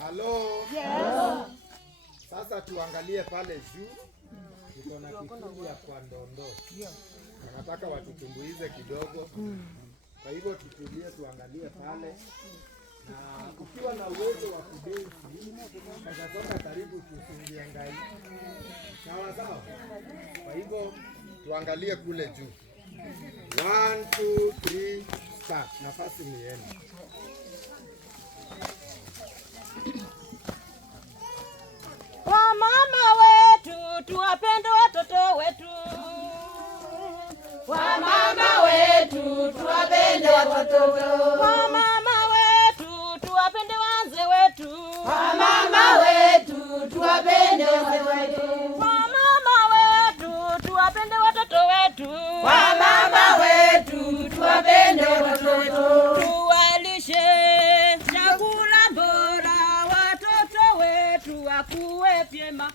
Halo. Yes. Sasa tuangalie pale juu. Tuko na kikundi ya kwa Ndondo. Nataka watutumbuize kidogo. Kwa hivyo tutulie tuangalie pale. Na ukiwa na uwezo wa kudensi, ukasonga karibu tufungie ngai. Sawa sawa? Kwa hivyo tuangalie kule juu. 1 2 3 start. Nafasi ni yenu. Wamama wetu tuwapende watoto wetu. Wamama wetu tuwapende watoto wetu. Wamama wetu tuwapende wazee wetu. Wamama wetu tuwapende wazee wetu. Wamama wetu tuwapende watoto wetu. Wamama wetu tuwapende watoto wetu. Tuwalishe chakula bora watoto wetu wakuwe vyema.